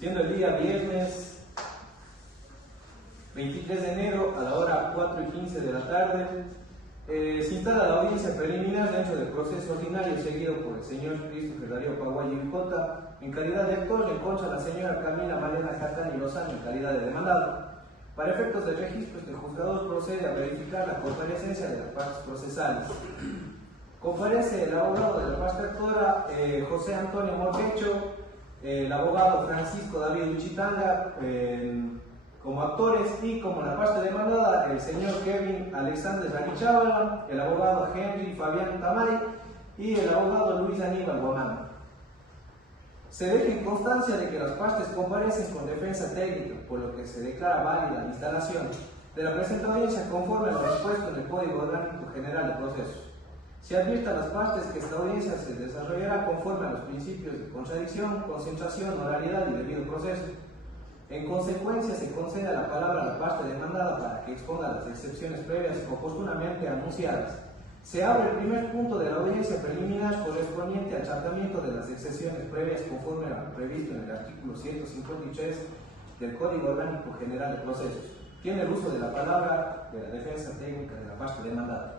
siendo el día viernes 23 de enero a la hora 4:15 de la tarde. Se instala la audiencia preliminar dentro del proceso ordinario seguido por el señor Christopher Darío Paguay Vicota en calidad de actor y en contra de la señora Camila Mariana Catani Lozano en calidad de demandado. Para efectos de registro, este juzgador procede a verificar la comparecencia de las partes procesales. Comparece el abogado de la parte actora, José Antonio Morquecho, el abogado Francisco David Uchitanga, como actores, y como la parte demandada, el señor Kevin Alexander Ranichavala, el abogado Henry Fabián Tamay y el abogado Luis Aníbal Guamán. Se deja en constancia de que las partes comparecen con defensa técnica, por lo que se declara válida la instalación de la presente audiencia conforme a lo dispuesto en el Código Orgánico General de Procesos. Se advierte a las partes que esta audiencia se desarrollará conforme a los principios de contradicción, concentración, oralidad y debido proceso. En consecuencia, se concede la palabra a la parte demandada para que exponga las excepciones previas oportunamente anunciadas. Se abre el primer punto de la audiencia preliminar correspondiente al tratamiento de las excepciones previas conforme a lo previsto en el artículo 153 del Código Orgánico General de Procesos. Tiene el uso de la palabra de la defensa técnica de la parte demandada.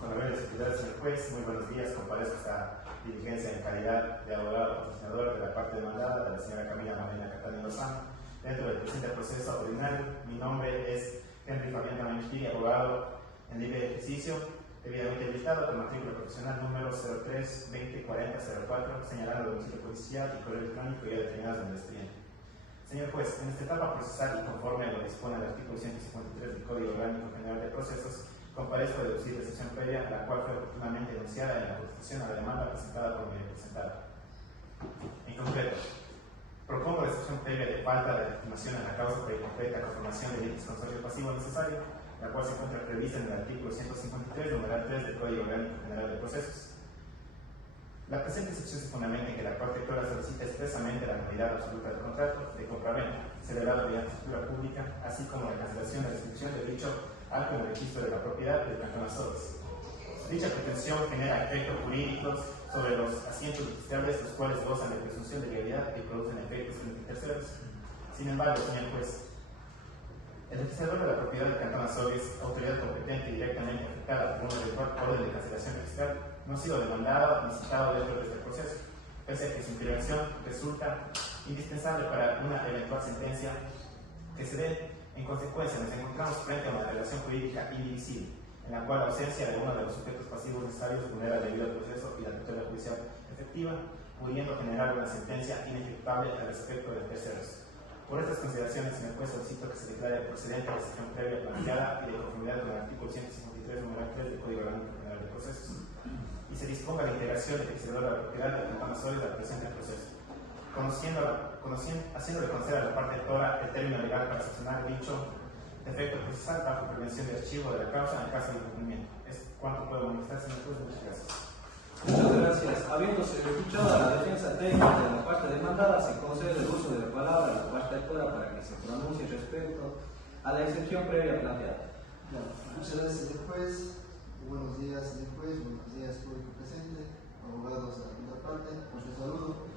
Con la breve secretaria, señor juez, muy buenos días. Comparezco a esta diligencia en calidad de abogado patrocinador de la parte demandada, de la señora Camila Mariana Catani Lozano. Dentro del presente proceso ordinario, mi nombre es Henry Fabián Tamay, abogado en libre ejercicio, debidamente habilitado con matrícula profesional número 03-20-40-04, señalando domicilio policial y correo electrónico ya determinados en el expediente. Señor juez, en esta etapa procesal y conforme a lo dispone el artículo 153 del Código Orgánico General de Procesos, comparezco a deducir la excepción previa, la cual fue oportunamente enunciada en la contestación a la demanda presentada por mi representado. En concreto, propongo la excepción previa de falta de legitimación en la causa por incompleta conformación del índice consorcio pasivo necesario, la cual se encuentra prevista en el artículo 153, numeral 3 del Código Orgánico General de Procesos. La presente excepción se fundamenta en que la parte actora solicita expresamente la nulidad absoluta del contrato de compraventa celebrado mediante escritura pública, así como la cancelación de la inscripción de dicho acto en el registro de la propiedad del Cantón Azores. Dicha pretensión genera efectos jurídicos sobre los asientos registrables, los cuales gozan de presunción de legalidad y producen efectos en terceros. Sin embargo, señor juez, el registrador de la propiedad del Cantón Azores, autoridad competente y directamente afectada por una eventual orden de cancelación registral, no ha sido demandado ni citado dentro de este proceso, pese a que su intervención resulta indispensable para una eventual sentencia que se dé. En consecuencia, nos encontramos frente a una relación jurídica indivisible, en la cual la ausencia de uno de los sujetos pasivos necesarios vulnera el debido proceso y la tutela judicial efectiva, pudiendo generar una sentencia inejecutable al respecto de terceros. Por estas consideraciones, señor juez, solicito que se declare procedente la excepción previa planteada y de conformidad con el artículo 153, número 3 del Código Orgánico General de Procesos, y se disponga la integración del registrador de la propiedad del Cantón Azores al presente proceso, haciéndole conocer a la parte actora el término legal para sancionar dicho defecto procesal bajo prevención de archivo de la causa en caso de incumplimiento. Es cuanto puedo manifestar, señor juez. Muchas gracias. Muchas gracias. Habiéndose escuchado a la defensa técnica de la parte demandada, se concede el uso de la palabra a la parte actora para que se pronuncie respecto a la excepción previa planteada. Muchas gracias, señor juez. Buenos días, señor juez. Buenos días, público presente, abogados de la contraparte. Os saludo.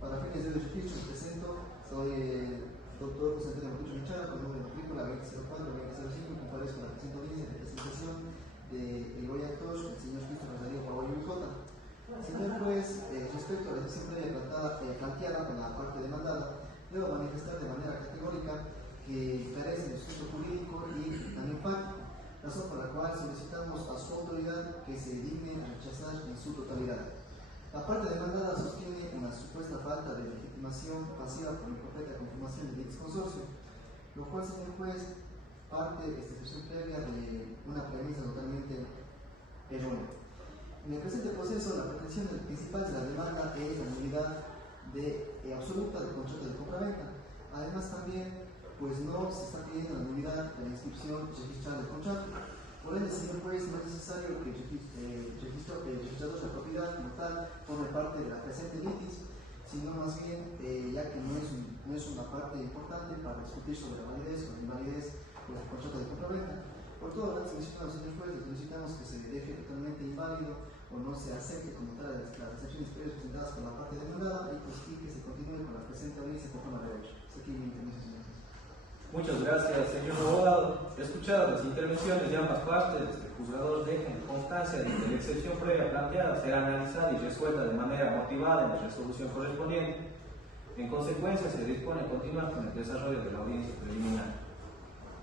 Para fines de registro, presento. Soy el doctor José Antonio Morquecho Michara, con número de matrícula 2004-2005. Comparezco a la presente audiencia de presentación del Goya actor, el señor Christopher Darío Paguay Vicota. Señor juez, respecto a la excepción previa planteada con la parte demandada, debo manifestar de manera categórica que carece de sustento jurídico y también fáctico, razón por la cual solicitamos a su autoridad que se digne a rechazar en su totalidad. La parte demandada sostiene una supuesta falta de legitimación pasiva por incompleta conformación del índice consorcio, lo cual, señor juez, parte de esta excepción previa de una premisa totalmente errónea. En el presente proceso, la pretensión principal de la demanda es la nulidad absoluta del contrato de compraventa. Además, también, pues no se está pidiendo la nulidad de la inscripción registral del contrato. Por ende, señor juez, no es necesario que el registrador de la propiedad como tal forme parte de la presente litis, sino más bien, ya que no es una parte importante para discutir sobre la validez o la invalidez del contrato de compraventa. Por todo lo que mencionado, señor juez, solicitamos que se deje totalmente inválido o no se acepte como tal las excepciones previas presentadas por la parte demandada y pues y que se continúe con la presente audiencia conforme a derecho. Hasta aquí mi intervención, señor. Muchas gracias, señor abogado. Escuchadas las intervenciones de ambas partes, el juzgador deja en constancia de que la excepción previa planteada será analizada y resuelta de manera motivada en la resolución correspondiente. En consecuencia, se dispone a continuar con el desarrollo de la audiencia preliminar.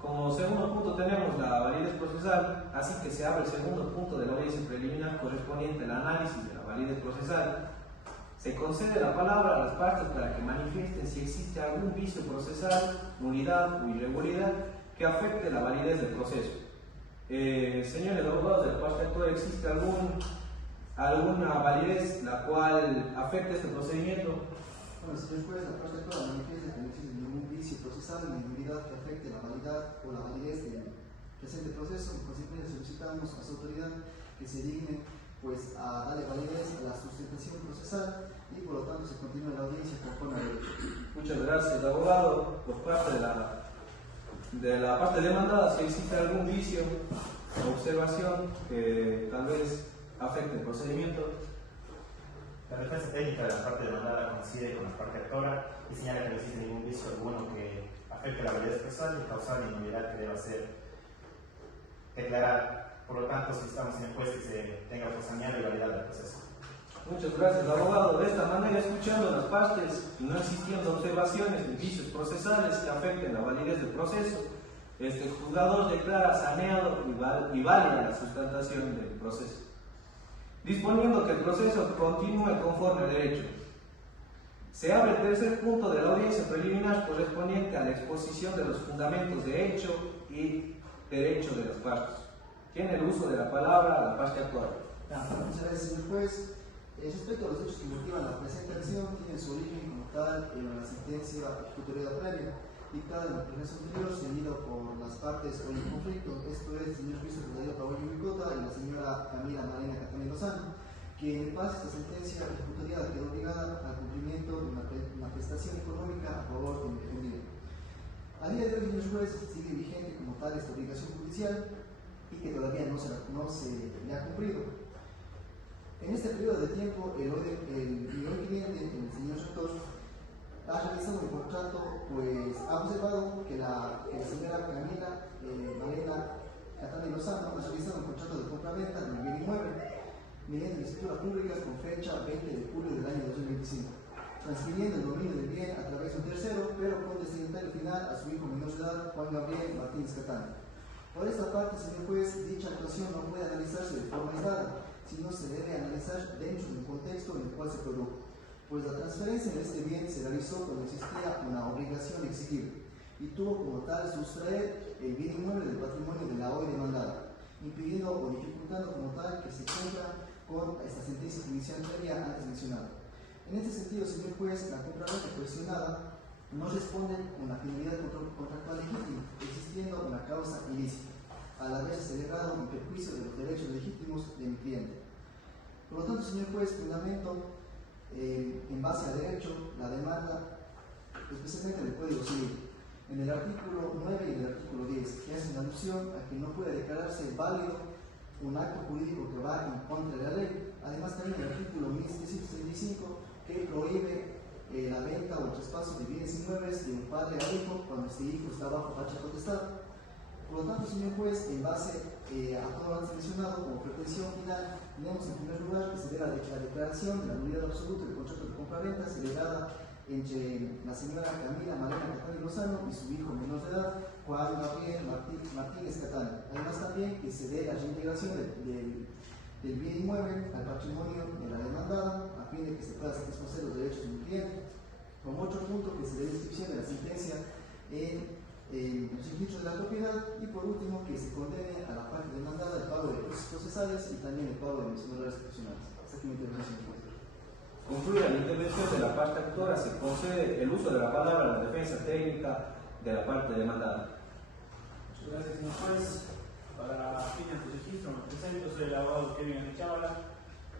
Como segundo punto tenemos la validez procesal, así que se abre el segundo punto de la audiencia preliminar correspondiente al análisis de la validez procesal. Se concede la palabra a las partes para que manifiesten si existe algún vicio procesal, nulidad o irregularidad que afecte la validez del proceso. Señores abogados de la parte actual, ¿existe alguna validez la cual afecte este procedimiento? Bueno, señor juez, la parte actual manifiesta que no existe ningún vicio procesal ni nulidad que afecte la validad o la validez del presente proceso. En consecuencia, solicitamos a su autoridad que se digne pues a darle validez a la sustentación procesal y por lo tanto se continúa la audiencia conforme a derecho. Muchas gracias, abogado. Por parte de la parte demandada, si existe algún vicio o observación que tal vez afecte el procedimiento. La defensa técnica de la parte demandada coincide con la parte actora y señala que no existe ningún vicio alguno que afecte la validez procesal ni causal ni nulidad que deba ser declarada. Por lo tanto, solicitamos, señor juez, que se tenga por saneado y validar el proceso. Muchas gracias, abogado. De esta manera, escuchando las partes y no existiendo observaciones ni vicios procesales que afecten la validez del proceso, el juzgador declara saneado y válida la sustentación del proceso, disponiendo que el proceso continúe conforme a derecho. Se abre el tercer punto de la audiencia preliminar correspondiente a la exposición de los fundamentos de hecho y derecho de las partes. Tiene el uso de la palabra la parte actual. Muchas gracias, señor juez. Respecto a los hechos que motivan la presente acción, tienen su origen como tal en la sentencia ejecutoria previa, dictada en el proceso anterior, seguido por las partes hoy en conflicto. Esto es el señor Cristo Darío Paguayo Ubicota y la señora Camila Marina Catani Lozano, que en base a esta sentencia ejecutoria quedó obligada al cumplimiento de una prestación económica a favor del defendido. A día de hoy, señor juez, sigue vigente como tal esta obligación judicial y que todavía no se le ha cumplido. En este periodo de tiempo, el hoy cliente, el señor rector, ha realizado un contrato, pues ha observado que la señora Camila Marina Catani Lozano ha realizado un contrato de compraventa del bien inmueble mediante escritura pública con fecha 20 de julio del año 2025, transfiriendo el dominio del bien a través de un tercero, pero con destinatario final a su hijo menor de edad, Juan Gabriel Martínez Catani. Por esta parte, señor juez, dicha actuación no puede analizarse de forma aislada, sino se debe analizar dentro del contexto en el cual se produjo, pues la transferencia de este bien se realizó cuando existía una obligación exigible y tuvo como tal sustraer el bien inmueble del patrimonio de la hoy demandada, impidiendo o dificultando como tal que se cumpla con esta sentencia judicial previa antes mencionada. En este sentido, señor juez, la compraventa cuestionada no responde con la finalidad contractual legítima, existiendo una causa ilícita, al haberse celebrado en perjuicio de los derechos legítimos de mi cliente. Por lo tanto, señor juez, fundamento en base a derecho la demanda, especialmente del Código Civil, en el artículo 9 y en el artículo 10, que hacen alusión a que no puede declararse válido un acto jurídico que va en contra de la ley. Además, también el artículo 1735, que prohíbe la venta o el traspaso de bienes inmuebles de un padre a hijo cuando este hijo está bajo facha potestad. Por lo tanto, señor juez, en base a todo lo antes mencionado, como pretensión final, tenemos en primer lugar que se dé la declaración de la nulidad absoluta del contrato de compraventa celebrada entre la señora Camila Marina Catani Lozano y su hijo menor de edad, Juan Gabriel Martínez Catani. Además, también que se dé la reintegración del bien inmueble al patrimonio de la demandada a fin de que se pueda satisfacer los derechos de mi cliente. Como otro punto, que se dé inscripción de la sentencia en los registros de la propiedad y por último que se condene a la parte demandada el pago de costos procesales y también el pago de mis honorarios profesionales. Hasta aquí mi intervención, señor juez. Concluye la intervención de la parte actora, se concede el uso de la palabra a la defensa técnica de la parte demandada. Muchas gracias, señor juez. Para fines de registro me presento, soy el abogado Kevin Arichábala,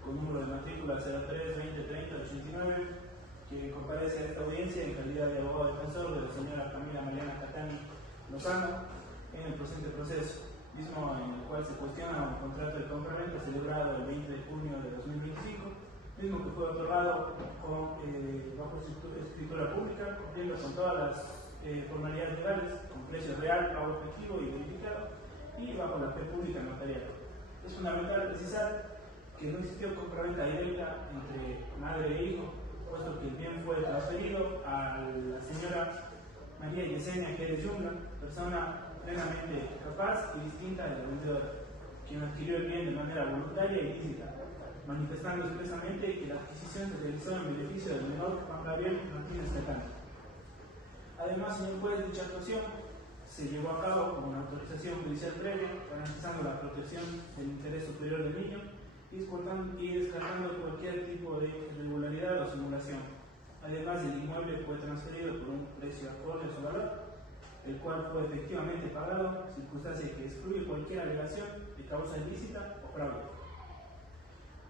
con número de matrícula 03-2030-89, que comparece a esta audiencia en calidad de abogado defensor de la señora Camila Mariana Catani Lozano en el presente proceso. mismo en el cual se cuestiona un contrato de compraventa celebrado el 20 de junio de 2025, mismo que fue otorgado bajo escritura pública, cumpliendo con todas las formalidades legales, con precio real, pago efectivo y verificado, y bajo la fe pública notarial. Es fundamental precisar que no existió compraventa directa entre madre e hijo, puesto que el bien fue transferido a la señora María Yesenia Jerez Yunga, persona plenamente capaz y distinta de la vendedora, quien adquirió el bien de manera voluntaria y lícita, manifestando expresamente que la adquisición se realizó en beneficio del menor Juan Gabriel Martínez Tecano. Además, señor juez, dicha actuación se llevó a cabo con una autorización judicial previa, garantizando la protección del interés superior del niño y descartando cualquier tipo de irregularidad o simulación. Además, el inmueble fue transferido por un precio acorde a su valor, el cual fue efectivamente pagado, circunstancia que excluye cualquier alegación de causa ilícita o fraude.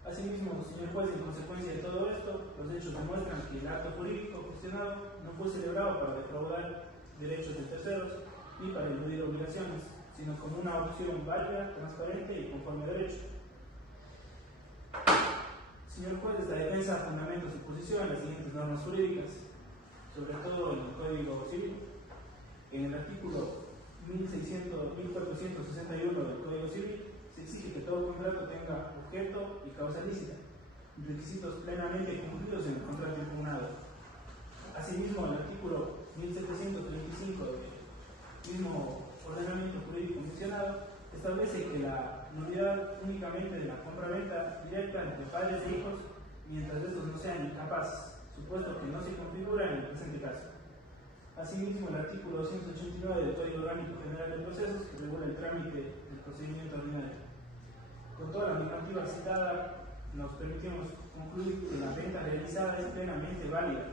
Asimismo, señor juez, en consecuencia de todo esto, los hechos demuestran que el acto jurídico cuestionado no fue celebrado para defraudar derechos de terceros ni para eludir obligaciones, sino como una opción válida, transparente y conforme a derecho. Señor juez, la defensa fundamenta su posición en las siguientes normas jurídicas, sobre todo en el Código Civil. En el artículo 1461 del Código Civil se exige que todo contrato tenga objeto y causa lícita, requisitos plenamente cumplidos en el contrato impugnado. Asimismo, el artículo 1735 del mismo ordenamiento jurídico mencionado establece que la nulidad únicamente de la compraventa directa entre padres e hijos, mientras estos no sean incapaces, supuesto que no se configura en el presente caso. Asimismo, el artículo 289 del Código Orgánico General de Procesos, que regula el trámite del procedimiento ordinario. Con toda la normativa citada, nos permitimos concluir que la venta realizada es plenamente válida,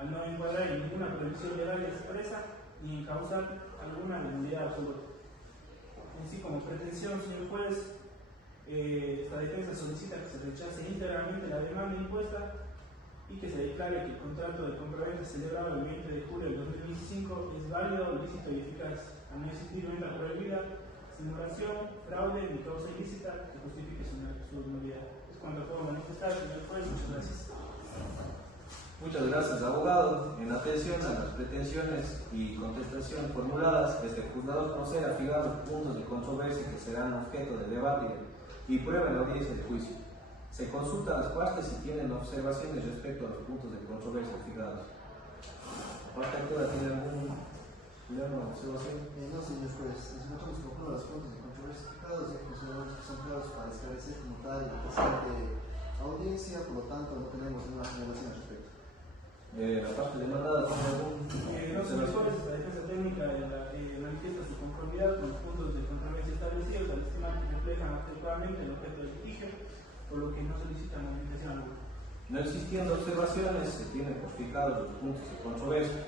al no encuadrar en ninguna prohibición legal expresa ni en causar alguna nulidad absoluta. Así como pretensión, señor juez, esta defensa solicita que se rechace íntegramente la demanda impuesta y que se declare que el contrato de compraventa celebrado el 20 de julio del 2025 es válido, lícito y eficaz, al no existir venta prohibida, simulación, fraude ni causa ilícita que justifique su nulidad. Es cuanto puedo manifestar, señor juez. Muchas gracias. Muchas gracias, abogado. En atención a las pretensiones y contestación formuladas, este juzgador procede a fijar los puntos de controversia que serán objeto de debate y prueba en la audiencia de juicio. Se consulta a las partes si tienen observaciones respecto a los puntos de controversia fijados. ¿La parte autora tiene alguna observación? No, señor juez, nosotros conforme a los puntos de controversia fijados, ya que consideramos que son claros para esclarecer como tal la presente audiencia, por lo tanto no tenemos ninguna generación al respecto. La parte demandada tiene algún No, señor juez, la defensa técnica manifiesta su conformidad con los puntos de controversia establecidos al estimar que reflejan adecuadamente el objeto del litigio, por lo que no solicita modificación alguna. No existiendo observaciones, se tienen por fijados los puntos de controversia,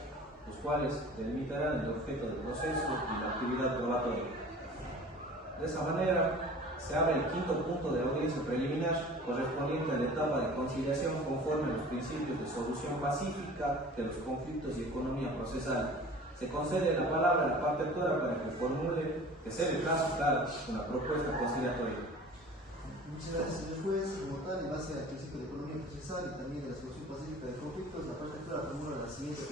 los cuales delimitarán el objeto del proceso y la actividad probatoria. De esa manera, se abre el quinto punto de la audiencia preliminar, correspondiente a la etapa de conciliación conforme a los principios de solución pacífica de los conflictos y economía procesal. Se concede la palabra a la parte autora para que formule, de ser el caso, claro, una propuesta conciliatoria. Muchas gracias, señor juez. Como tal, en base al principio de economía procesal y también de la solución pacífica de conflictos, la parte autora formula la siguiente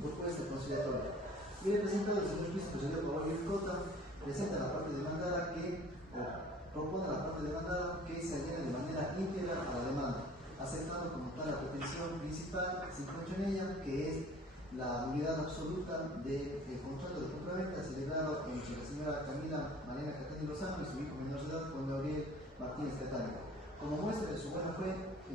propuesta conciliatoria. Viene presentado el señor Cristo José Pablo Cota, presenta la parte demandada propone a la parte demandada que se aliene de manera íntegra a la demanda, aceptando como tal la pretensión principal que se encuentra en ella, que es la nulidad absoluta del contrato de compraventa celebrado entre la señora Camila Malena Catani Lozano y su hijo menor de edad, Juan Gabriel Martínez Catani. Como muestra de su buena fe, y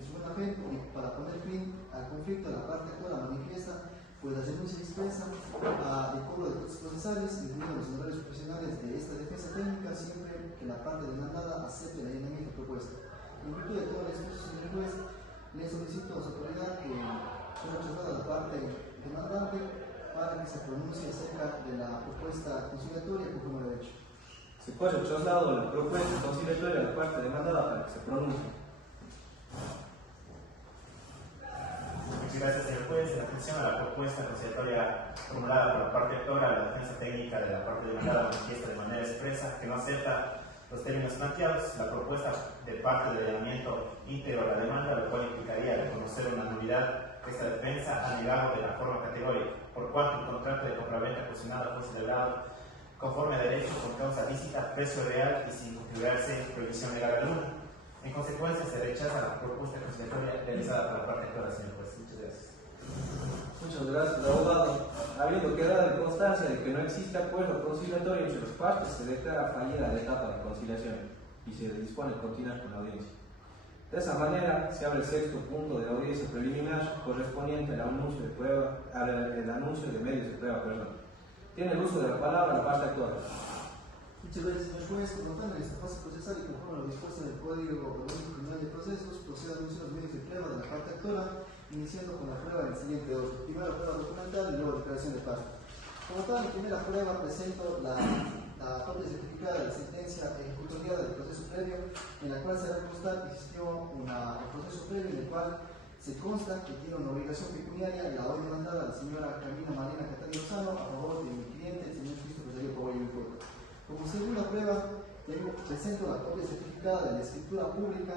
para poner fin al conflicto, la parte autora manifiesta pues la denuncia expresa del cobro de costos procesales, incluyendo los honorarios profesionales de esta defensa técnica, siempre que la parte demandada acepte el allanamiento propuesto. En virtud de todo esto, señor juez, le solicito a su autoridad que sea rechazada la parte demandante para que se pronuncie acerca de la propuesta conciliatoria conforme a derecho. Se puede trasladar la propuesta conciliatoria a la parte demandada para que se pronuncie. Muchas gracias, señor juez. atención a la propuesta conciliatoria formulada por la parte actora, la defensa técnica de la parte demandada manifiesta de manera expresa que no acepta los términos planteados. La propuesta de parte del allanamiento íntegro a la demanda, lo cual implicaría reconocer una nulidad que esta defensa ha negado de la forma categórica, por cuanto el contrato de compraventa fusionado fue celebrado conforme a derecho con causa lícita, precio real y sin configurarse prohibición legal alguna. En consecuencia, se rechaza la propuesta conciliatoria realizada por la parte actora, señor juez. Muchas gracias. Muchas gracias, abogado. Habiendo quedado en constancia de que no existe acuerdo conciliatorio entre las partes, se declara fallida la etapa de conciliación y se dispone de continuar con la audiencia. De esa manera, se abre el sexto punto de la audiencia preliminar correspondiente al anuncio de prueba, al anuncio de medios de prueba, perdón. Tiene el uso de la palabra la parte actual. Muchas gracias, señor juez. Como tal, en esta fase procesal y conforme a lo dispuesto del Código Orgánico Criminal de Procesos, procede a anunciar los medios de prueba de la parte actora, iniciando con la prueba del siguiente orden. Primero, prueba documental y luego declaración de parte. Como tal, en primera prueba presento la copia certificada de la sentencia ejecutoriada del proceso previo, en la cual se debe constar que existió un proceso previo en el cual se consta que tiene una obligación pecuniaria la hoy demandada la señora Carmina Malena Catani Lozano a favor de mi cliente, el señor Christopher Darío Pagua Yuncoto. Como segunda prueba, presento la copia certificada de la escritura pública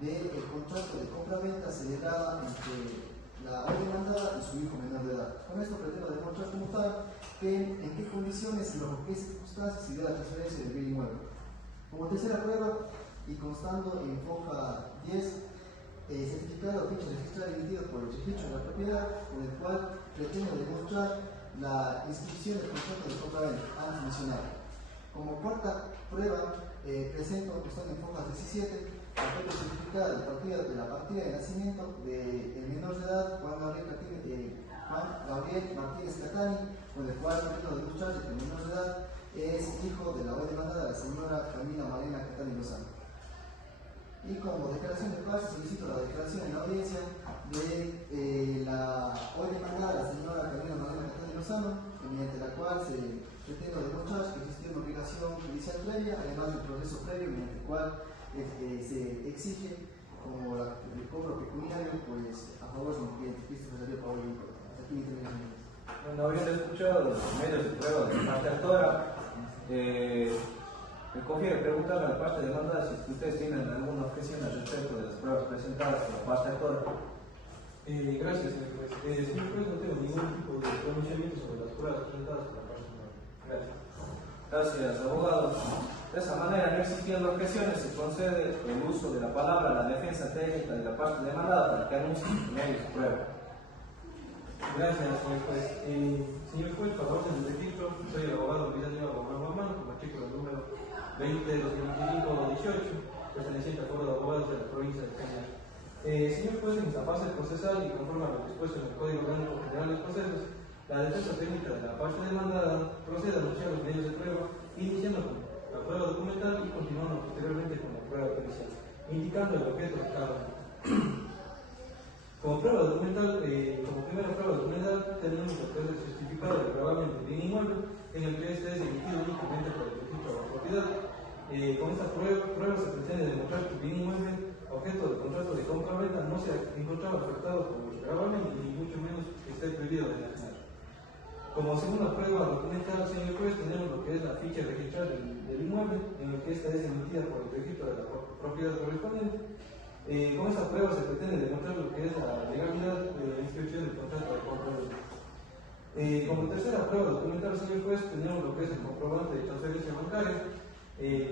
del contrato de compra-venta celebrada entre la hoy demandada y su hijo menor de edad. Con esto pretendo demostrar como tal en qué condiciones y bajo qué circunstancias se dio la transferencia del bien inmueble. Como tercera prueba, y constando en hoja 10, certificado o ficha registrada emitido por el registro de la propiedad, con el cual pretendo demostrar la inscripción del contrato de compra-venta antes mencionado. Como cuarta prueba, presento, constando en hoja 17, la copia certificada de la partida de nacimiento del menor de edad Juan Gabriel Martínez Catani, con el cual pretendo demostrar que el menor de edad es hijo de la hoy demandada la señora Carmina Malena Catani Lozano. Y como declaración de parte, solicito la declaración en la audiencia de la hoy demandada la señora Carmina Malena Catani Lozano, mediante la cual se pretende demostrar que existió una obligación judicial previa, además del proceso previo, mediante el cual se exige como el cobro pecuniario pues, a favor de un cliente. Christopher Darío Pagua Yuncoto. Hasta aquí mi intervención. Bueno, habiendo escuchado los medios de prueba de la parte actora, me conviene preguntarle a la parte demandada si ustedes tienen alguna objeción al respecto de las pruebas presentadas por la parte actora. Gracias, señor juez. Señor juez, no tengo ningún tipo de pronunciamiento sobre las pruebas presentadas por la parte demandada. Gracias. Gracias, abogado. De esa manera, no existiendo objeciones, se concede el uso de la palabra a la defensa técnica de la parte demandada para que anuncie medios de prueba. Gracias, señor juez. Señor juez, para orden del registro, soy el abogado Villanueva Román Román, con artículo número 20/2025-18, perteneciente al Foro de Abogados de la provincia de Cañar. Señor juez, en esta fase procesal y conforme a lo dispuesto en el Código Orgánico General de Procesos, la defensa técnica de la parte demandada procede a anunciar los medios de prueba, iniciando con la prueba documental y continuando posteriormente con la prueba pericial, indicando el objeto de cada uno. Como prueba documental, como primera prueba documental, tenemos lo que es el certificado de gravamen del bien inmueble, en el que este es emitido únicamente por el registro de la propiedad. Con esta prueba se pretende demostrar que el bien inmueble, objeto del contrato de compra-venta, no se encontraba afectado por el gravamen y mucho menos que esté prohibido de enajenar. Como segunda prueba documental, señor juez, tenemos lo que es la ficha registral del inmueble, en el que esta es emitida por el registro de la propiedad correspondiente. Con esta prueba se pretende demostrar lo que es la legalidad de la inscripción del contrato de compra-venta. Como tercera prueba documental, señor juez, tenemos lo que es el comprobante de transferencia bancaria,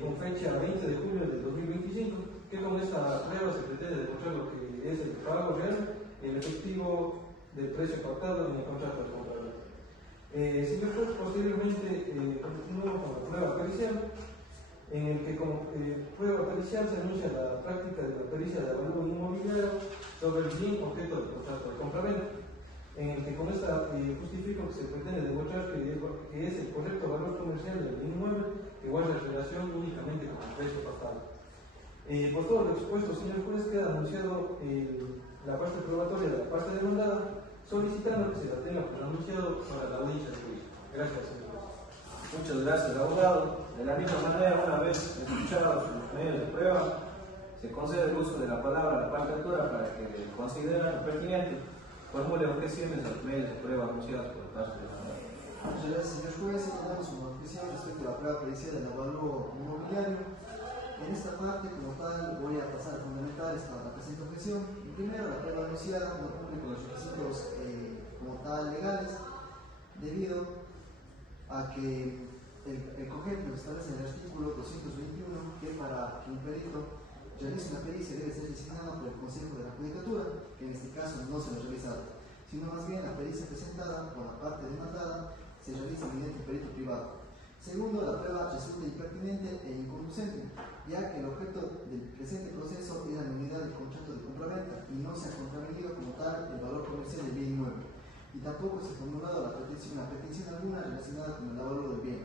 con fecha 20 de julio del 2025, que con esta prueba se pretende demostrar lo que es el pago real, el efectivo del precio pactado en el contrato de compra-venta. Señor juez, posteriormente continúo con la prueba pericial, en el que como prueba pericial se anuncia la práctica de la pericia de avalúo inmobiliario sobre el bien objeto del contrato de compra-venta, en el que con esta justifico que se pretende demostrar que es el correcto valor comercial del bien inmueble que guarda relación únicamente con el precio pactado. Por todo lo expuesto, señor juez, queda anunciado la parte probatoria de la parte demandada, solicitando que se la tenga por anunciado para la audiencia de juicio. Gracias, señor juez. Muchas gracias, abogado. De la misma manera, una vez escuchados los medios de prueba, se concede el uso de la palabra a la parte actora para que considere pertinente formule objeciones a los medios de prueba anunciados por parte de la demandada. Muchas gracias, señor juez. Tenemos una objeción respecto a la prueba pericial del avalúo inmobiliario. En esta parte, como tal, voy a pasar a fundamentar la presente objeción. Primero, la prueba anunciada no cumple con los requisitos como tal legales, debido a que el COGEP establece en el artículo 221 que para que un perito realice una pericia debe ser designado por el Consejo de la Judicatura, que en este caso no se lo ha realizado, sino más bien la pericia presentada por la parte demandada se realiza mediante un perito privado. Segundo, la prueba resulta impertinente e inconducente, ya que el objeto del presente proceso es la nulidad del contrato de compraventa y no se ha contravenido como tal el valor comercial del bien inmueble, y tampoco se ha formulado la pretensión alguna relacionada con el avalúo del bien.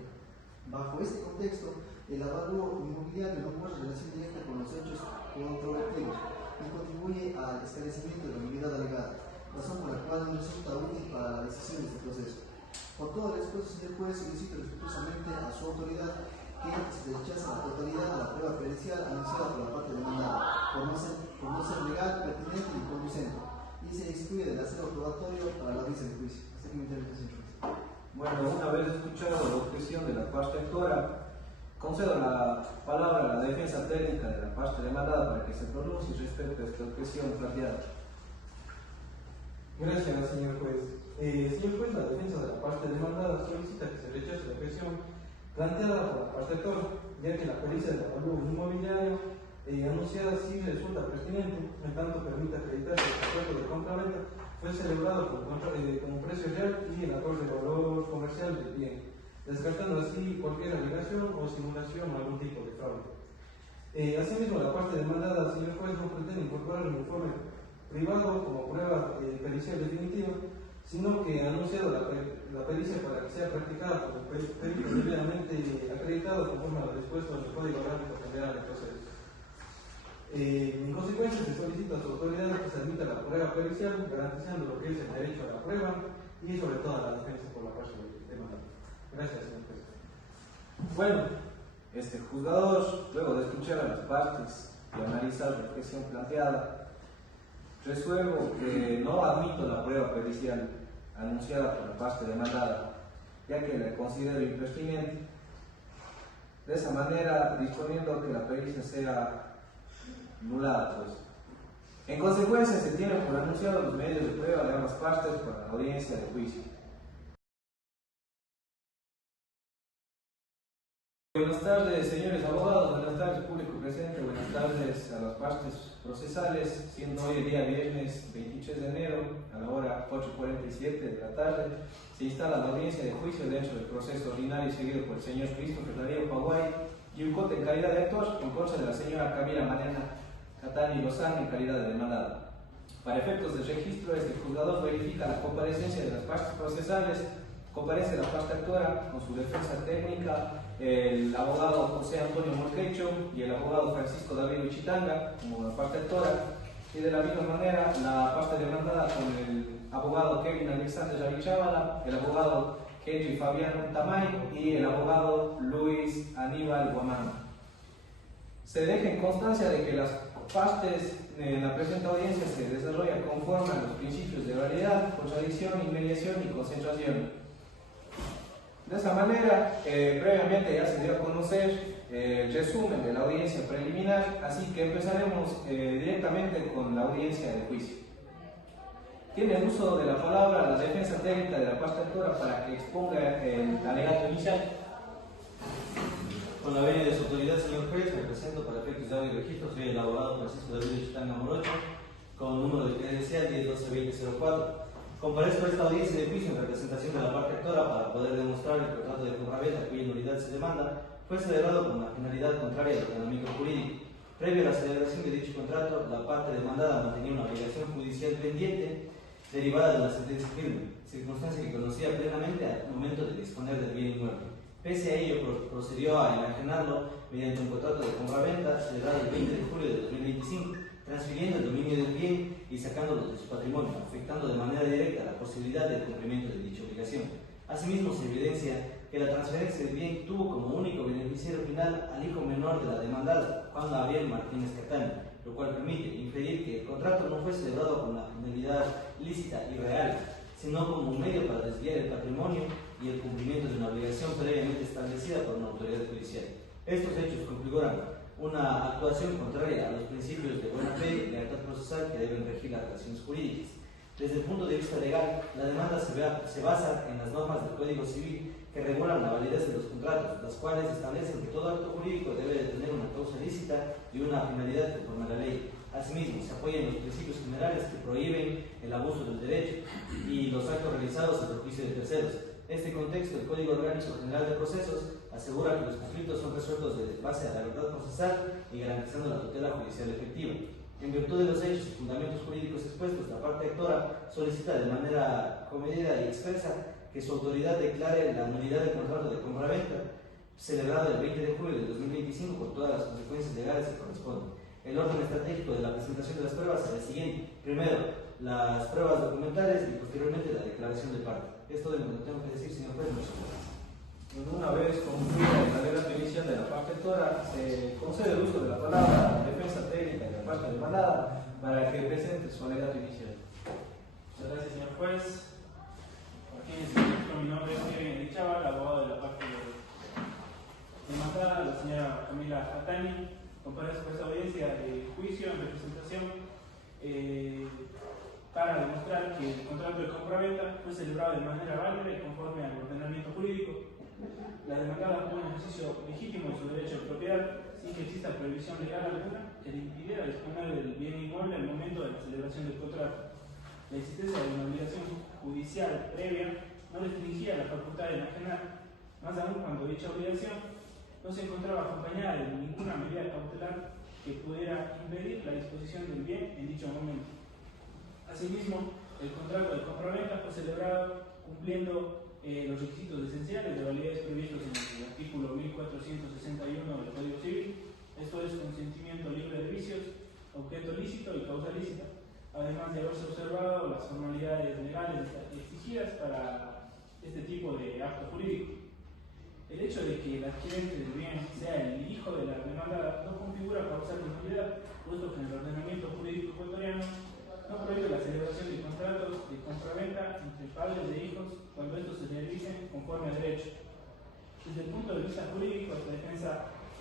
Bajo este contexto, el avalúo inmobiliario no guarda relación directa con los hechos controvertidos y contribuye al esclarecimiento de la nulidad alegada, razón por la cual no resulta útil para la decisión de este proceso. Por todo el expuesto, señor juez, solicito respetuosamente a su autoridad que se rechace la totalidad de la prueba pericial anunciada por la parte demandada, por no ser legal, pertinente y conducente, y se excluye del acero probatorio para la audiencia de juicio. Hasta aquí mi intervención, señor juez. Bueno, una vez escuchado la objeción de la parte actora, concedo la palabra a la defensa técnica de la parte demandada para que se pronuncie respecto a esta objeción planteada. Gracias, señor juez. Señor juez, la defensa de la parte demandada solicita que se rechace la objeción planteada por la parte actora, ya que la pericia del avalúo inmobiliario anunciada sí resulta pertinente, en tanto permite acreditar que el contrato de compraventa fue celebrado con precio real y el acorde de valor comercial del bien, descartando así cualquier alegación o simulación o algún tipo de fraude. Asimismo, la parte demandada, señor juez, no pretende incorporar un informe privado como prueba pericial definitiva, sino que ha anunciado la pericia para que sea practicada por el perito debidamente acreditado conforme a lo dispuesto en el Código Orgánico General del Proceso. En consecuencia, se solicita a su autoridad que se admita la prueba pericial, garantizando lo que es el derecho a la prueba y sobre todo a la defensa por la parte demandada. Gracias, señor juez. Bueno, juzgador, luego de escuchar a las partes y analizar la objeción planteada, resuelvo que no admito la prueba pericial anunciada por la parte demandada, ya que la considero impertinente. De esa manera, disponiendo que la pericia sea anulada, pues. En consecuencia, se tienen por anunciados los medios de prueba de ambas partes para la audiencia de juicio. Buenas tardes, señores abogados, buenas tardes, público presente, buenas tardes a las partes procesales, siendo hoy el día viernes 23 de enero, a la hora 8:47 de la tarde, se instala la audiencia de juicio dentro del proceso ordinario seguido por el señor Christopher Darío Paguay y un cote en calidad de actor en contra de la señora Camila Mariana Catani Lozano en calidad de demandada. Para efectos de registro, este juzgador verifica la comparecencia de las partes procesales. Comparece la parte actora con su defensa técnica, el abogado José Antonio Morquecho y el abogado Francisco David Uchitanga como la parte actora, y de la misma manera la parte demandada con el abogado Kevin Alexander Ravichavala, el abogado Henry Fabián Tamay y el abogado Luis Aníbal Guamán. Se deja en constancia de que las partes en la presente audiencia se desarrollan conforme a los principios de variedad, contradicción, inmediación y concentración. De esa manera, previamente ya se dio a conocer el resumen de la audiencia preliminar, así que empezaremos directamente con la audiencia de juicio. Tiene el uso de la palabra la defensa técnica de la parte actora para que exponga el alegato inicial. Con la venia de su autoridad, señor juez, me presento para efectos de audio y registro. Soy el abogado Francisco David Uchitanga Morocho, con número de credencial 1012-2004. Comparezco a esta audiencia de juicio en representación de la parte actora para poder demostrar el contrato de compraventa cuya nulidad se demanda fue celebrado con una finalidad contraria al ordenamiento jurídico. Previo a la celebración de dicho contrato, la parte demandada mantenía una obligación judicial pendiente derivada de la sentencia firme, circunstancia que conocía plenamente al momento de disponer del bien inmueble. Pese a ello, procedió a enajenarlo mediante un contrato de compraventa celebrado el 20 de julio de 2025, transfiriendo el dominio del bien y sacándolo de su patrimonio, afectando de manera directa la posibilidad del cumplimiento de dicha obligación. Asimismo, se evidencia que la transferencia del bien tuvo como único beneficiario final al hijo menor de la demandada, Juan Gabriel Martínez Catani, lo cual permite inferir que el contrato no fue celebrado con la finalidad lícita y real, sino como un medio para desviar el patrimonio y el cumplimiento de una obligación previamente establecida por una autoridad judicial. Estos hechos configuran una actuación contraria a los principios de buena fe y lealtad procesal que deben regir las relaciones jurídicas. Desde el punto de vista legal, la demanda se basa en las normas del Código Civil que regulan la validez de los contratos, las cuales establecen que todo acto jurídico debe de tener una causa lícita y una finalidad conforme a la ley. Asimismo, se apoya en los principios generales que prohíben el abuso del derecho y los actos realizados en perjuicio de terceros. En este contexto, el Código Orgánico General de Procesos asegura que los conflictos son resueltos de base a la verdad procesal y garantizando la tutela judicial efectiva. En virtud de los hechos y fundamentos jurídicos expuestos, la parte actora solicita de manera comedida y expresa que su autoridad declare la nulidad del contrato de compraventa celebrado el 20 de julio de 2025 con todas las consecuencias legales que corresponden. El orden estratégico de la presentación de las pruebas es el siguiente. Primero, las pruebas documentales y posteriormente la declaración de parte. Esto de lo que tengo que decir, señor juez. Muchas gracias. Una vez concluida el alegato inicial de la parte actora, se concede el uso de la palabra a la defensa técnica de la parte demandada para que presente su alegato inicial. Muchas gracias, señor juez. Por quien se registra, mi nombre es Kevin Elichava, abogado de la parte demandada, la señora Camila Catani. Comparezco a esta audiencia de juicio en representación para demostrar que el contrato de compraventa fue celebrado de manera válida y conforme al ordenamiento jurídico. La demandada tuvo un ejercicio legítimo de su derecho de propiedad sin que exista prohibición legal alguna que le impidiera disponer del bien inmueble al momento de la celebración del contrato. La existencia de una obligación judicial previa no restringía la facultad de enajenar, más aún cuando dicha obligación no se encontraba acompañada de ninguna medida cautelar que pudiera impedir la disposición del bien en dicho momento. Asimismo, el contrato de compraventa fue celebrado cumpliendo los requisitos esenciales de validez previstos en el artículo 1461 del Código Civil, esto es consentimiento libre de vicios, objeto lícito y causa lícita, además de haberse observado las formalidades legales exigidas para este tipo de acto jurídico. El hecho de que el adquirente del bien sea el hijo de la demandada no configura causa de nulidad, puesto que en el ordenamiento jurídico ecuatoriano no prohíbe la celebración de contratos de compraventa entre padres de hijos cuando estos se realicen conforme a derecho. Desde el punto de vista jurídico, esta defensa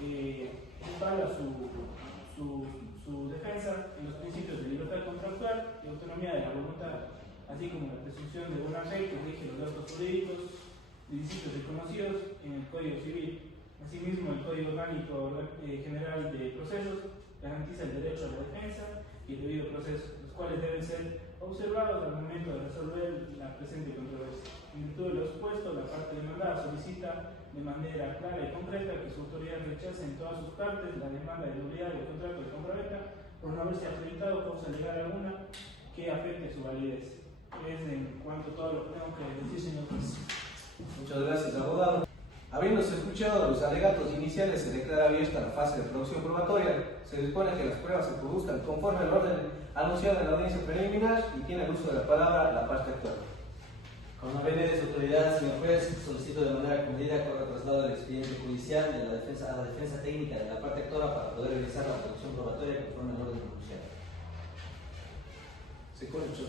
respalda su defensa en los principios de libertad contractual y autonomía de la voluntad, así como la presunción de buena fe que rige los actos jurídicos de principios reconocidos en el Código Civil. Asimismo, el Código Orgánico General de Procesos garantiza el derecho a la defensa y el debido proceso, los cuales deben ser observados al momento de resolver la presente controversia. En virtud de lo expuesto, la parte demandada solicita de manera clara y concreta que su autoridad rechace en todas sus partes la demanda de nulidad del contrato de compraventa por no haberse acreditado causa legal alguna que afecte su validez. Es en cuanto a todo lo que tengo que decir, señor juez. Muchas gracias, abogado. Habiéndose escuchado los alegatos iniciales, se declara abierta la fase de producción probatoria. Se dispone que las pruebas se produzcan conforme al orden anunciado en la audiencia preliminar y tiene el uso de la palabra la parte actual. Con la de su autoridad, señor juez, solicito de manera cumplida corra traslado del expediente judicial de la defensa a la defensa técnica de la parte actora para poder realizar la producción probatoria conforme al orden judicial. Se escucha.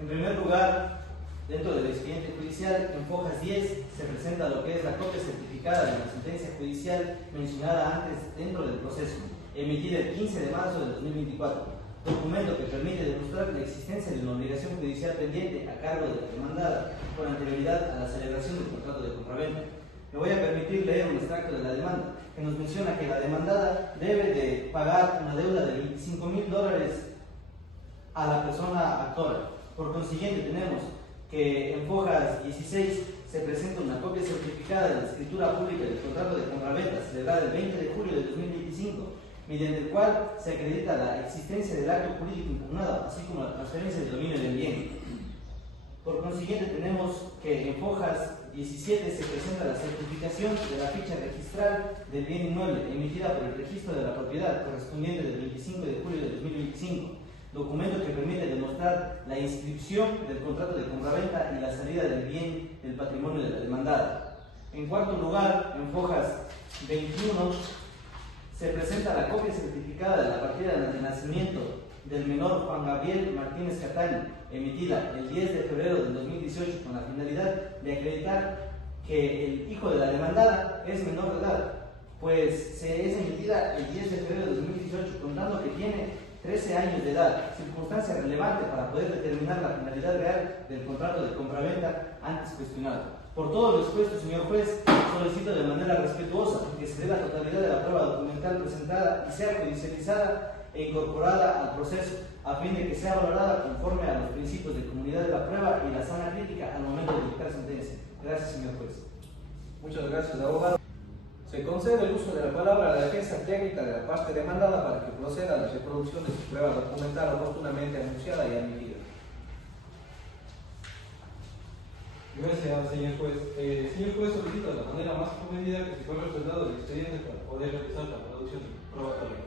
En primer lugar, dentro del expediente judicial, en fojas 10 se presenta lo que es la copia certificada de la sentencia judicial mencionada antes dentro del proceso, emitida el 15 de marzo de 2024, documento que permite demostrar la existencia de una obligación judicial pendiente a cargo de la demandada con anterioridad a la celebración del contrato de compraventa. Me voy a permitir leer un extracto de la demanda, que nos menciona que la demandada debe de pagar una deuda de $25,000 a la persona actora. Por consiguiente, tenemos que en fojas 16 se presenta una copia certificada de la escritura pública del contrato de compraventa celebrada el 20 de julio de 2025, mediante el cual se acredita la existencia del acto jurídico impugnado, así como la transferencia del dominio del bien. Por consiguiente, tenemos que en fojas 17 se presenta la certificación de la ficha registral del bien inmueble emitida por el registro de la propiedad correspondiente del 25 de julio de 2025, documento que permite demostrar la inscripción del contrato de compraventa y la salida del bien del patrimonio de la demandada. En cuarto lugar, en fojas 21, se presenta la copia certificada de la partida de nacimiento del menor Juan Gabriel Martínez Catani, emitida el 10 de febrero del 2018 con la finalidad de acreditar que el hijo de la demandada es menor de edad, pues se es emitida el 10 de febrero de 2018 contando que tiene 13 años de edad, circunstancia relevante para poder determinar la finalidad real del contrato de compraventa antes cuestionado. Por todo lo expuesto, señor juez, solicito de manera respetuosa que se dé la totalidad de la prueba documental presentada y sea judicializada e incorporada al proceso, a fin de que sea valorada conforme a los principios de comunidad de la prueba y la sana crítica al momento de dictar sentencia. Gracias, señor juez. Muchas gracias, abogado. Se concede el uso de la palabra a la defensa técnica de la parte demandada para que proceda a la reproducción de su prueba documental oportunamente anunciada y admitida. Gracias, señor juez. Señor juez, solicito de la manera más comedida que se corra el lado del expediente para poder realizar la producción probatoria.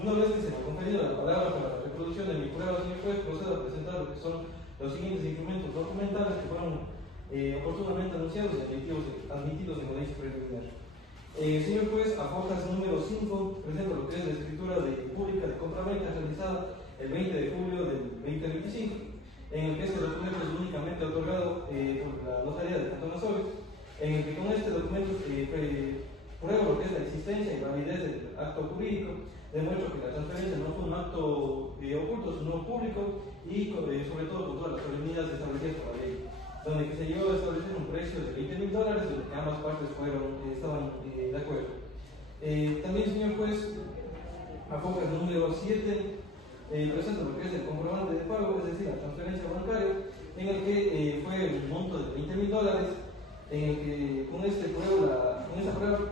Una vez que se me ha conferido la palabra para la reproducción de mi prueba, señor juez, procedo a presentar lo que son los siguientes instrumentos documentales que fueron oportunamente anunciados y admitidos en audiencia preliminar. Señor juez, a fojas número 5 presento lo que es la escritura pública de compraventa realizada el 20 de julio del 2025, en el que este documento es únicamente otorgado por la notaría de Cantón Azogues, en el que con este documento pruebo lo que es la existencia y validez del acto jurídico, demuestro que la transferencia no fue un acto oculto, sino público y sobre todo con todas las solemnidades establecidas por la ley, donde se llegó a establecer un precio de $20,000, de lo que ambas partes estaban de acuerdo. También, señor juez, a fojas número 7, presento lo que es el comprobante de pago, es decir, la transferencia bancaria, en el que fue un monto de $20,000, en el que con esa prueba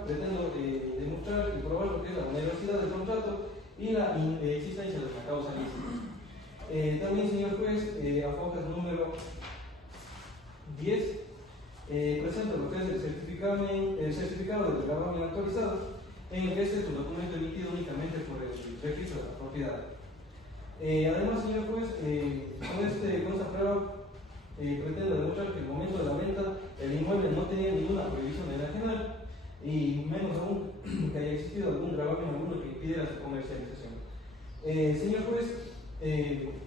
pretendo demostrar y probar lo que es la onerosidad del contrato y la existencia de una causa lícita. También, señor juez, a fojas número 10, presento lo que es el certificado de gravamen actualizado, en el que este es un documento emitido únicamente por el registro de la propiedad. Además, señor juez, con esta prueba pretendo demostrar que en el momento de la venta el inmueble no tenía ninguna prohibición enajenal y menos aún que haya existido algún gravamen alguno que impidiera su comercialización. Señor juez,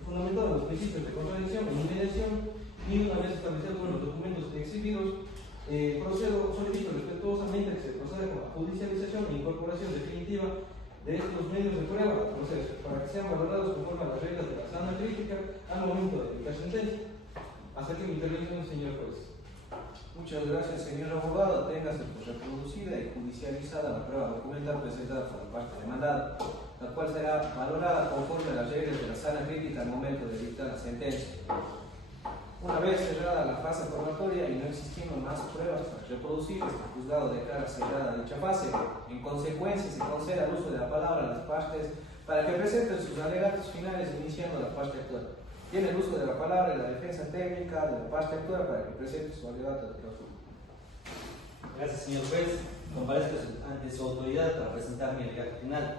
fundamentado en los principios de contradicción e inmediación y una vez establecidos los documentos exhibidos, solicito respetuosamente que se proceda con la judicialización e incorporación definitiva de estos medios de prueba al proceso, para que sean valorados conforme a las reglas de la sana crítica al momento de dictar sentencia. Hasta aquí mi intervención, señor juez. Muchas gracias, señor abogado. Téngase por reproducida y judicializada la prueba documental presentada por la parte demandada, la cual será valorada conforme a las reglas de la sana crítica al momento de dictar la sentencia. Una vez cerrada la fase probatoria y no existiendo más pruebas para reproducir, este juzgado declara cerrada dicha fase. En consecuencia, se concede el uso de la palabra a las partes para que presenten sus alegatos finales, iniciando la parte actual. Tiene el uso de la palabra y la defensa técnica de la parte actual para que presente su alegato de clausura. Gracias, señor juez. Comparezco ante su autoridad para presentar mi alegato final.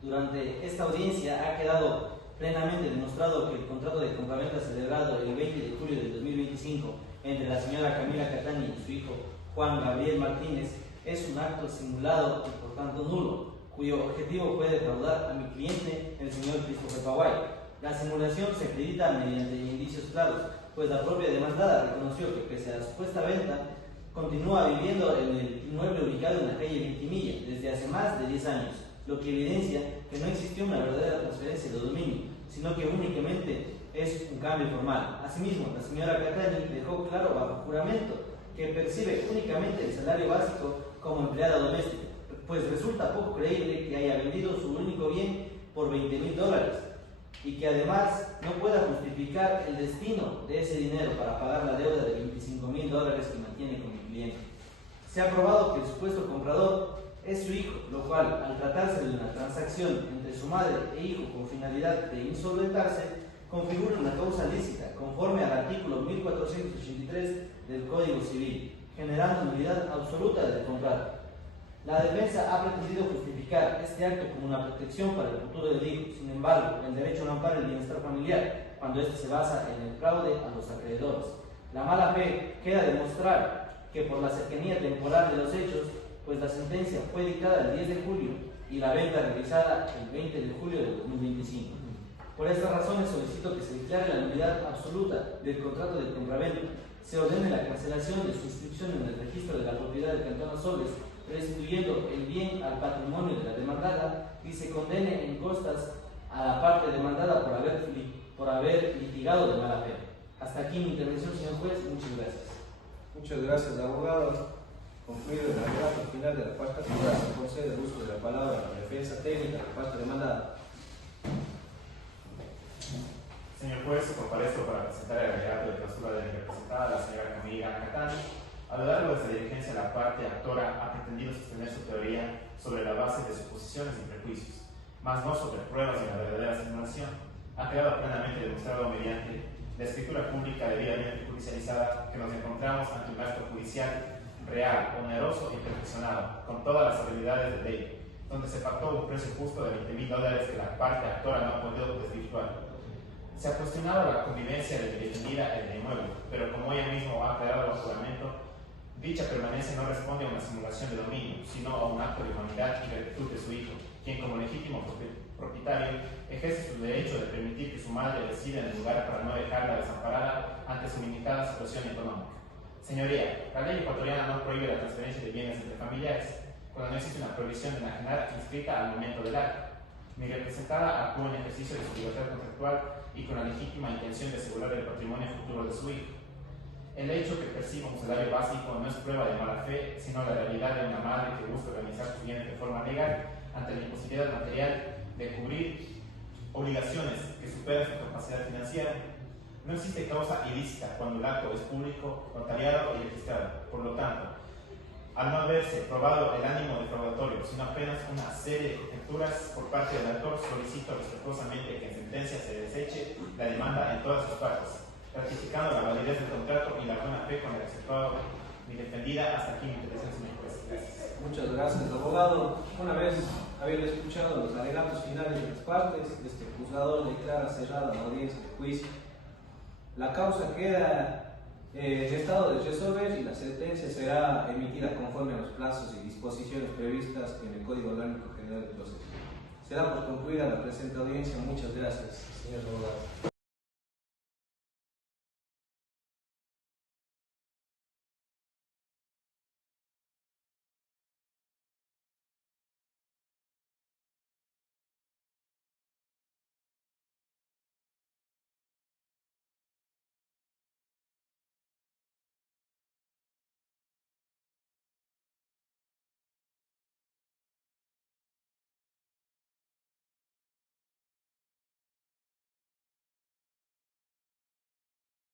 Durante esta audiencia ha quedado plenamente demostrado que el contrato de compraventa celebrado el 20 de julio del 2025 entre la señora Camila Catani y su hijo Juan Gabriel Martínez es un acto simulado y por tanto nulo, cuyo objetivo fue defraudar a mi cliente, el señor Christopher Paway. La simulación se acredita mediante indicios claros, pues la propia demandada reconoció que pese a la supuesta venta, continúa viviendo en el inmueble ubicado en la calle Ventimilla desde hace más de 10 años, lo que evidencia que no existió una verdadera transferencia de dominio, sino que únicamente es un cambio formal. Asimismo, la señora Catani dejó claro bajo juramento que percibe únicamente el salario básico como empleada doméstica, pues resulta poco creíble que haya vendido su único bien por $20,000 y que además no pueda justificar el destino de ese dinero para pagar la deuda de $25,000 que mantiene con mi cliente. Se ha probado que el supuesto comprador es su hijo, lo cual, al tratarse de una transacción entre su madre e hijo con finalidad de insolventarse, configura una causa lícita conforme al artículo 1483 del Código Civil, generando nulidad absoluta del contrato. La defensa ha pretendido justificar este acto como una protección para el futuro del hijo. Sin embargo, el derecho no ampara el bienestar familiar cuando éste se basa en el fraude a los acreedores. La mala fe queda demostrar que por la cercanía temporal de los hechos, pues la sentencia fue dictada el 10 de julio y la venta realizada el 20 de julio de 2025. Por estas razones solicito que se declare la nulidad absoluta del contrato de compraventa, se ordene la cancelación de su inscripción en el registro de la propiedad del Cantón Azogues, restituyendo el bien al patrimonio de la demandada y se condene en costas a la parte demandada por haber litigado de mala fe. Hasta aquí mi intervención, señor juez. Muchas gracias. Muchas gracias, abogado. Concluido el relato final de la parte actual, se concede el uso de la palabra a la defensa técnica de la parte demandada. Señor juez, comparezco para presentar el alegato de clausura de mi representada, la señora Camila Catani. A lo largo de esta diligencia, la parte actora ha pretendido sostener su teoría sobre la base de suposiciones y prejuicios, mas no sobre pruebas y la verdadera simulación. Ha quedado plenamente demostrado mediante la escritura pública debidamente judicializada que nos encontramos ante un acto judicial real, oneroso y perfeccionado, con todas las habilidades de ley, donde se pactó un precio justo de $20,000 que la parte actora no ha podido desvirtuar. Se ha cuestionado la convivencia de mi defendida en el inmueble, pero como ella misma ha aclarado el juramento, dicha permanencia no responde a una simulación de dominio, sino a un acto de humanidad y gratitud de su hijo, quien como legítimo propietario ejerce su derecho de permitir que su madre resida en el lugar para no dejarla desamparada ante su limitada situación económica. Señoría, la ley ecuatoriana no prohíbe la transferencia de bienes entre familiares, cuando no existe una prohibición de enajenar inscrita al momento del acto. Mi representada actuó en ejercicio de su libertad contractual y con la legítima intención de asegurar el patrimonio futuro de su hijo. El hecho que perciba un salario básico no es prueba de mala fe, sino la realidad de una madre que busca organizar sus bienes de forma legal ante la imposibilidad material de cubrir obligaciones que superan su capacidad financiera. No existe causa ilícita cuando el acto es público, notariado y registrado. Por lo tanto, al no haberse probado el ánimo defraudatorio, sino apenas una serie de conjeturas por parte del actor, solicito respetuosamente que en sentencia se deseche la demanda en todas sus partes, ratificando la validez del contrato y la buena fe con la que se actuó mi defendida. Hasta aquí mi intervención, señor juez. Gracias. Muchas gracias, abogado. Una vez habiendo escuchado los alegatos finales de las partes, este juzgador declara cerrada la audiencia de juicio. La causa queda en estado de resolver y la sentencia será emitida conforme a los plazos y disposiciones previstas en el Código Orgánico General del Proceso. Se da por concluida la presente audiencia. Muchas gracias, señor abogado.